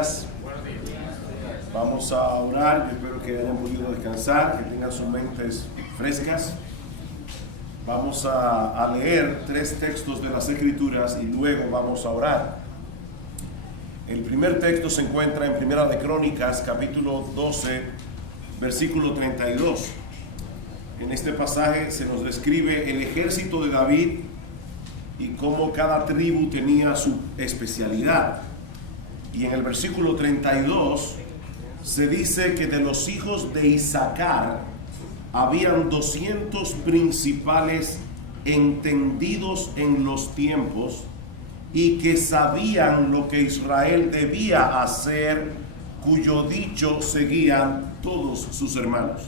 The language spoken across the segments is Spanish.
días. Vamos a orar. Yo espero que hayan podido descansar, que tengan sus mentes frescas. Vamos a leer 3 textos de las Escrituras y luego vamos a orar. El primer texto se encuentra en Primera de Crónicas, capítulo 12, versículo 32. En este pasaje se nos describe el ejército de David y cómo cada tribu tenía su especialidad. Y en el versículo 32 se dice que de los hijos de Isaacar habían 200 principales entendidos en los tiempos y que sabían lo que Israel debía hacer, cuyo dicho seguían todos sus hermanos.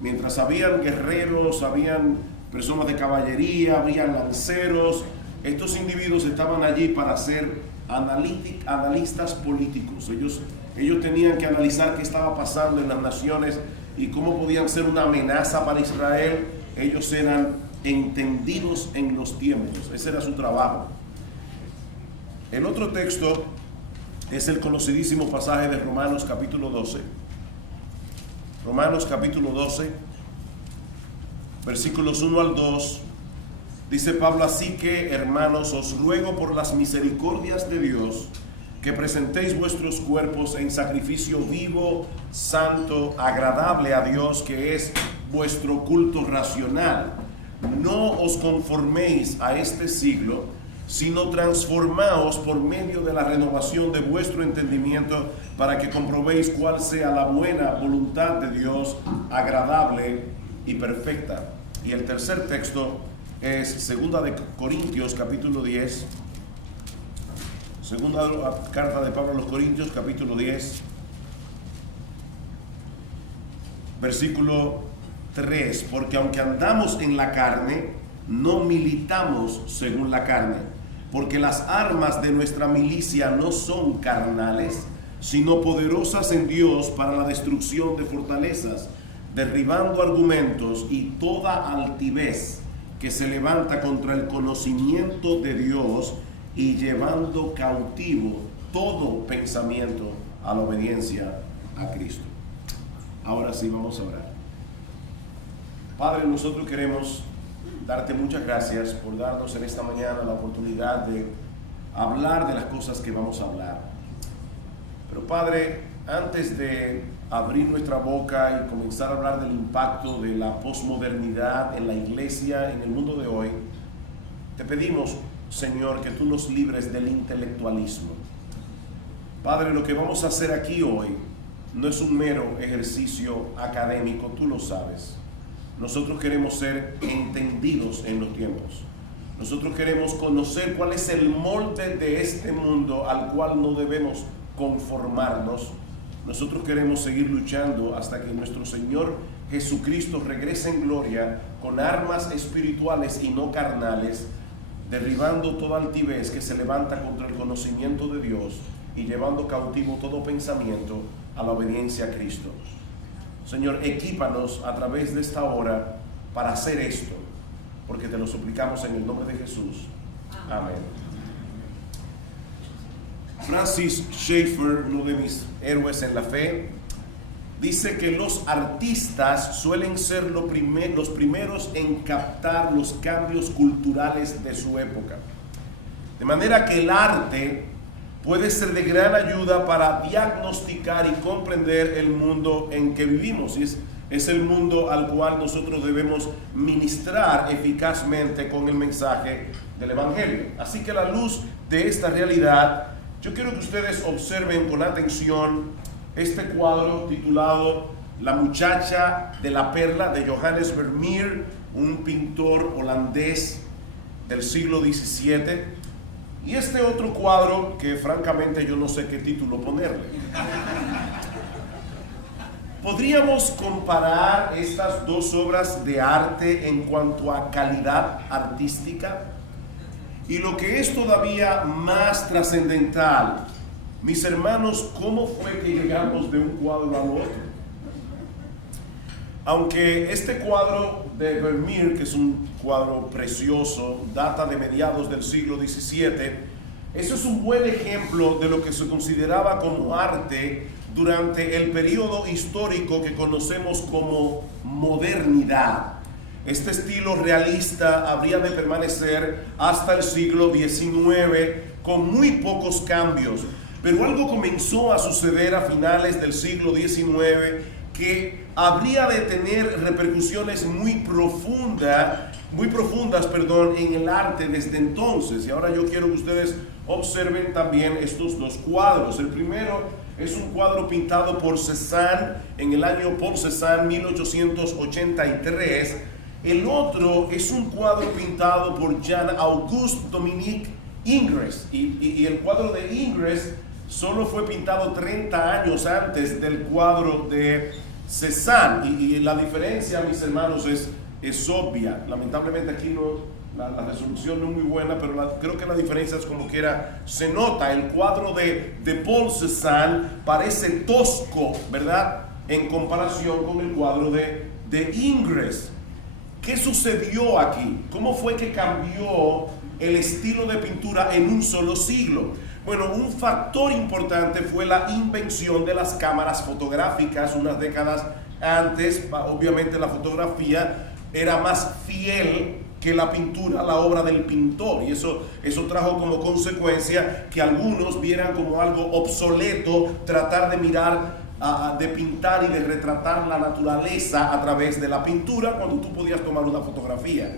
Mientras habían guerreros, habían personas de caballería, habían lanceros, estos individuos estaban allí para ser analistas políticos. Ellos tenían que analizar qué estaba pasando en las naciones y cómo podían ser una amenaza para Israel. Ellos eran entendidos en los tiempos, ese era su trabajo. El otro texto es el conocidísimo pasaje de Romanos capítulo 12. Romanos capítulo 12, versículos 1 al 2, dice Pablo: así que, hermanos, os ruego por las misericordias de Dios que presentéis vuestros cuerpos en sacrificio vivo, santo, agradable a Dios, que es vuestro culto racional. No os conforméis a este siglo, sino transformaos por medio de la renovación de vuestro entendimiento, para que comprobéis cuál sea la buena voluntad de Dios, agradable y perfecta. Y el tercer texto es Segunda de Corintios capítulo 10. Segunda carta de Pablo a los Corintios capítulo 10, versículo 3. Porque aunque andamos en la carne, no militamos según la carne, porque las armas de nuestra milicia no son carnales, sino poderosas en Dios para la destrucción de fortalezas, derribando argumentos y toda altivez que se levanta contra el conocimiento de Dios, y llevando cautivo todo pensamiento a la obediencia a Cristo. Ahora sí, vamos a orar. Padre, nosotros queremos darte muchas gracias por darnos en esta mañana la oportunidad de hablar de las cosas que vamos a hablar. Pero Padre, antes de abrir nuestra boca y comenzar a hablar del impacto de la posmodernidad en la iglesia, en el mundo de hoy, te pedimos, Señor, que tú nos libres del intelectualismo. Padre, lo que vamos a hacer aquí hoy no es un mero ejercicio académico, tú lo sabes. Nosotros queremos ser entendidos en los tiempos. Nosotros queremos conocer cuál es el molde de este mundo al cual no debemos conformarnos. Nosotros queremos seguir luchando hasta que nuestro Señor Jesucristo regrese en gloria con armas espirituales y no carnales, derribando toda altivez que se levanta contra el conocimiento de Dios y llevando cautivo todo pensamiento a la obediencia a Cristo. Señor, equípanos a través de esta hora para hacer esto, porque te lo suplicamos en el nombre de Jesús. Amén. Francis Schaeffer, uno de mis héroes en la fe, dice que los artistas suelen ser los primeros en captar los cambios culturales de su época. De manera que el arte puede ser de gran ayuda para diagnosticar y comprender el mundo en que vivimos. Y es el mundo al cual nosotros debemos ministrar eficazmente con el mensaje del Evangelio. Así que a la luz de esta realidad, yo quiero que ustedes observen con atención este cuadro titulado La muchacha de la perla, de Johannes Vermeer, un pintor holandés del siglo XVII. Y este otro cuadro que francamente yo no sé qué título ponerle. ¿Podríamos comparar estas dos obras de arte en cuanto a calidad artística? Y lo que es todavía más trascendental, mis hermanos, ¿cómo fue que llegamos de un cuadro al otro? Aunque este cuadro de Vermeer, que es un cuadro precioso, data de mediados del siglo XVII, Eso es un buen ejemplo de lo que se consideraba como arte durante el periodo histórico que conocemos como modernidad. Este estilo realista habría de permanecer hasta el siglo XIX con muy pocos cambios, pero algo comenzó a suceder a finales del siglo XIX que habría de tener repercusiones muy profundas, en el arte desde entonces. Y ahora yo quiero que ustedes observen también estos dos cuadros. El primero es un cuadro pintado por Cézanne en el año Paul Cézanne 1883. El otro es un cuadro pintado por Jean-Auguste Dominique Ingres. Y el cuadro de Ingres solo fue pintado 30 años antes del cuadro de Cézanne. Y la diferencia, mis hermanos, es obvia. Lamentablemente aquí la resolución no es muy buena, pero creo que la diferencia es como quiera se nota. El cuadro de Paul Cézanne parece tosco, ¿verdad?, en comparación con el cuadro de Ingres. ¿Qué sucedió aquí? ¿Cómo fue que cambió el estilo de pintura en un solo siglo? Bueno, un factor importante fue la invención de las cámaras fotográficas unas décadas antes. Obviamente la fotografía era más fiel que la pintura, la obra del pintor, y eso trajo como consecuencia que algunos vieran como algo obsoleto tratar de mirar, de pintar y de retratar la naturaleza a través de la pintura cuando tú podías tomar una fotografía.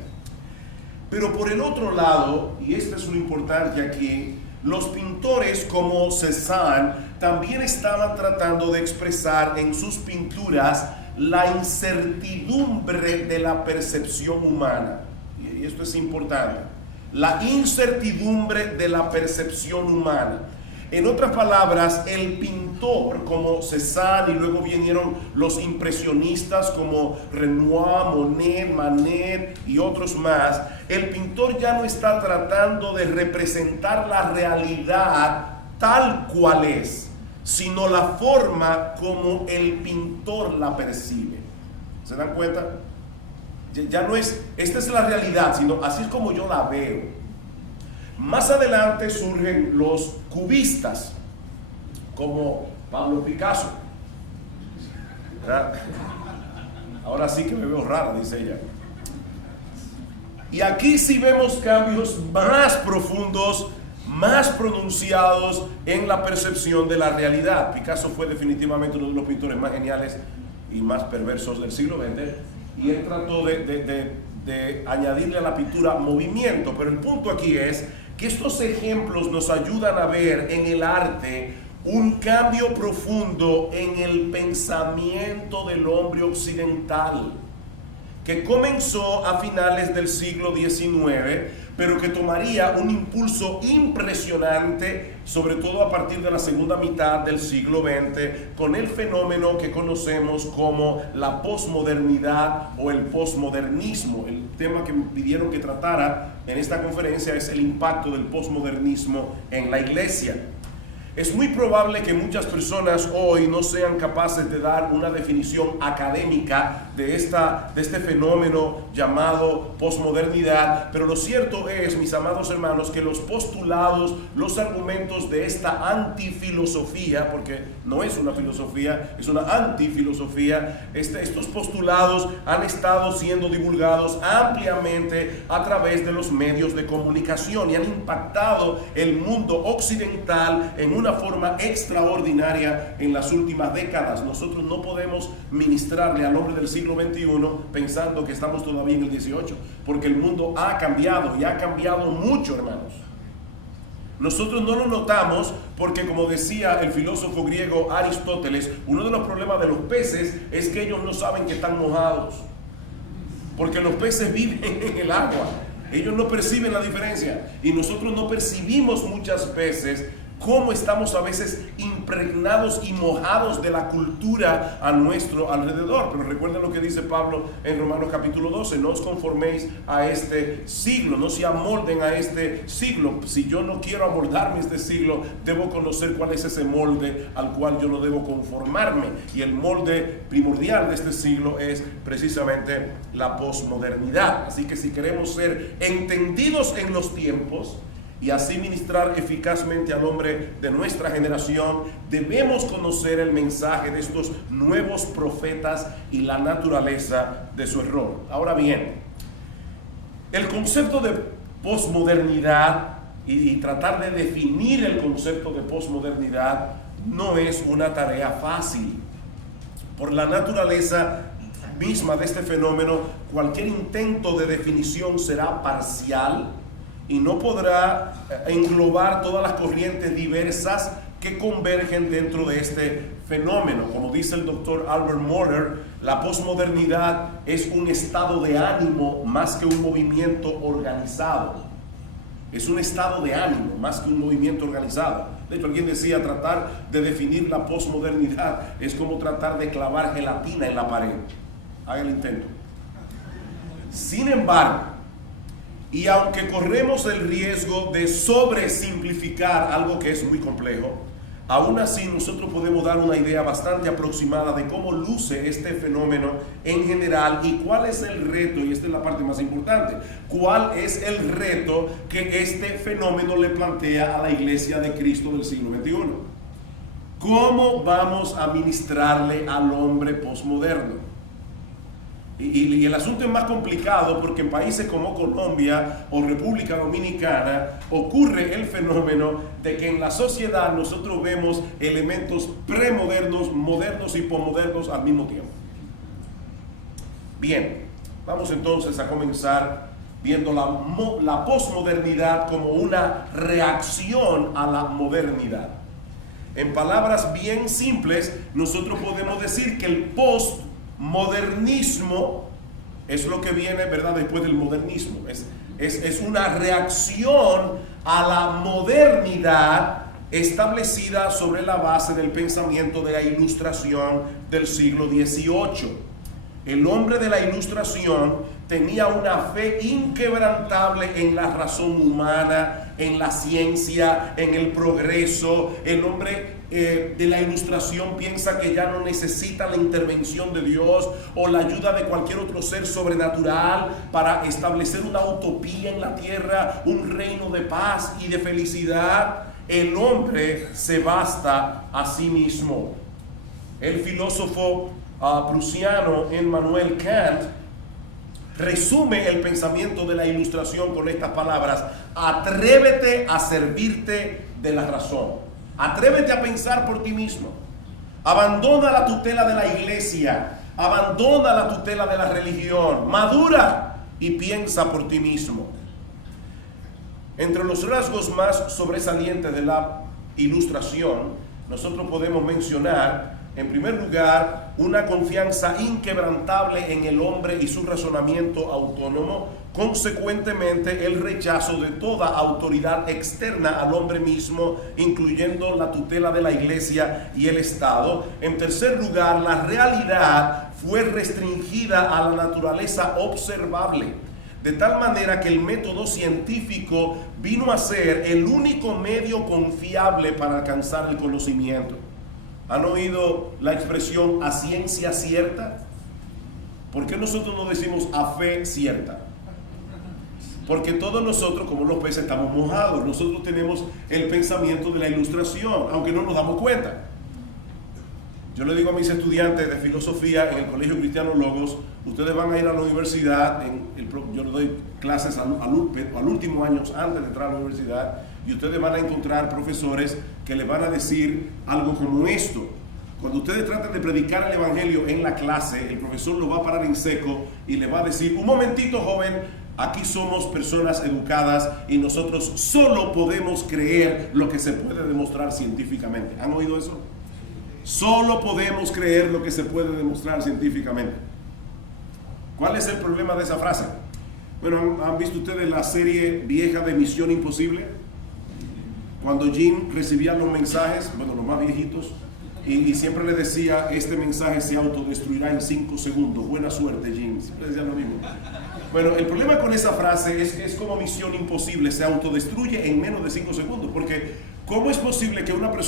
Pero por el otro lado, y esto es lo importante aquí, los pintores como Cézanne también estaban tratando de expresar en sus pinturas la incertidumbre de la percepción humana. Y esto es importante. La incertidumbre de la percepción humana. En otras palabras, el pintor como Cézanne, y luego vinieron los impresionistas como Renoir, Monet, Manet y otros más, el pintor ya no está tratando de representar la realidad tal cual es, sino la forma como el pintor la percibe. ¿Se dan cuenta? Ya no es, esta es la realidad, sino así es como yo la veo. Más adelante surgen los cubistas, como Pablo Picasso. ¿Verdad? Ahora sí que me veo raro, dice ella. Y aquí sí vemos cambios más profundos, más pronunciados en la percepción de la realidad. Picasso fue definitivamente uno de los pintores más geniales y más perversos del siglo XX, y él trató de añadirle a la pintura movimiento. Pero el punto aquí es que estos ejemplos nos ayudan a ver en el arte un cambio profundo en el pensamiento del hombre occidental, que comenzó a finales del siglo XIX, pero que tomaría un impulso impresionante, sobre todo a partir de la segunda mitad del siglo XX, con el fenómeno que conocemos como la posmodernidad o el posmodernismo. El tema que me pidieron que tratara en esta conferencia es el impacto del posmodernismo en la iglesia. Es muy probable que muchas personas hoy no sean capaces de dar una definición académica de este fenómeno llamado posmodernidad, pero lo cierto es, mis amados hermanos, que los postulados, los argumentos de esta antifilosofía, porque no es una filosofía, es una antifilosofía, estos postulados han estado siendo divulgados ampliamente a través de los medios de comunicación y han impactado el mundo occidental en una forma extraordinaria en las últimas décadas. Nosotros no podemos ministrarle al hombre del siglo XXI pensando que estamos todavía en el 18, porque el mundo ha cambiado y ha cambiado mucho, hermanos. Nosotros no lo notamos porque, como decía el filósofo griego Aristóteles, uno de los problemas de los peces es que ellos no saben que están mojados, porque los peces viven en el agua. Ellos no perciben la diferencia y nosotros no percibimos muchas veces cómo estamos a veces impregnados y mojados de la cultura a nuestro alrededor. Pero recuerden lo que dice Pablo en Romanos capítulo 12: no os conforméis a este siglo, no se amolden a este siglo. Si yo no quiero amoldarme a este siglo, debo conocer cuál es ese molde al cual yo no debo conformarme. Y el molde primordial de este siglo es precisamente la posmodernidad. Así que si queremos ser entendidos en los tiempos, y así ministrar eficazmente al hombre de nuestra generación, debemos conocer el mensaje de estos nuevos profetas y la naturaleza de su error. Ahora bien, el concepto de posmodernidad y tratar de definir el concepto de posmodernidad no es una tarea fácil. Por la naturaleza misma de este fenómeno, cualquier intento de definición será parcial y no podrá englobar todas las corrientes diversas que convergen dentro de este fenómeno. Como dice el doctor Albert Mohler, la posmodernidad es un estado de ánimo más que un movimiento organizado. Es un estado de ánimo más que un movimiento organizado. De hecho, alguien decía, tratar de definir la posmodernidad es como tratar de clavar gelatina en la pared. Haga el intento. Sin embargo, y aunque corremos el riesgo de sobresimplificar algo que es muy complejo, aún así nosotros podemos dar una idea bastante aproximada de cómo luce este fenómeno en general y cuál es el reto, y esta es la parte más importante, cuál es el reto que este fenómeno le plantea a la iglesia de Cristo del siglo XXI. ¿Cómo vamos a ministrarle al hombre posmoderno? Y el asunto es más complicado porque en países como Colombia o República Dominicana ocurre el fenómeno de que en la sociedad nosotros vemos elementos premodernos, modernos y posmodernos al mismo tiempo. Bien, vamos entonces a comenzar viendo la posmodernidad como una reacción a la modernidad. En palabras bien simples, nosotros podemos decir que el postmodernismo es lo que viene, ¿verdad?, después del modernismo. Es una reacción a la modernidad establecida sobre la base del pensamiento de la Ilustración del siglo XVIII. El hombre de la Ilustración tenía una fe inquebrantable en la razón humana, en la ciencia, en el progreso. El hombre de la Ilustración piensa que ya no necesita la intervención de Dios o la ayuda de cualquier otro ser sobrenatural para establecer una utopía en la tierra, un reino de paz y de felicidad. El hombre se basta a sí mismo. El filósofo prusiano Immanuel Kant resume el pensamiento de la Ilustración con estas palabras: atrévete a servirte de la razón. Atrévete a pensar por ti mismo. Abandona la tutela de la iglesia. Abandona la tutela de la religión. Madura y piensa por ti mismo. Entre los rasgos más sobresalientes de la Ilustración, nosotros podemos mencionar, en primer lugar, una confianza inquebrantable en el hombre y su razonamiento autónomo, consecuentemente el rechazo de toda autoridad externa al hombre mismo, incluyendo la tutela de la iglesia y el Estado. En tercer lugar, la realidad fue restringida a la naturaleza observable, de tal manera que el método científico vino a ser el único medio confiable para alcanzar el conocimiento. ¿Han oído la expresión a ciencia cierta? ¿Por qué nosotros no decimos a fe cierta? Porque todos nosotros, como los peces, estamos mojados. Nosotros tenemos el pensamiento de la Ilustración, aunque no nos damos cuenta. Yo le digo a mis estudiantes de filosofía en el Colegio Cristiano Logos, ustedes van a ir a la universidad, yo les doy clases al último año antes de entrar a la universidad, y ustedes van a encontrar profesores que les van a decir algo como esto. Cuando ustedes traten de predicar el evangelio en la clase, el profesor lo va a parar en seco y le va a decir: un momentito, joven, aquí somos personas educadas y nosotros solo podemos creer lo que se puede demostrar científicamente. ¿Han oído eso? Solo podemos creer lo que se puede demostrar científicamente. ¿Cuál es el problema de esa frase? Bueno, ¿han visto ustedes la serie vieja de Misión Imposible? Cuando Jim recibía los mensajes, bueno, los más viejitos, y siempre le decía: este mensaje se autodestruirá en 5 segundos. Buena suerte, Jim. Siempre decía lo mismo. Bueno, el problema con esa frase es que es como Misión Imposible, se autodestruye en menos de 5 segundos. Porque ¿cómo es posible que una persona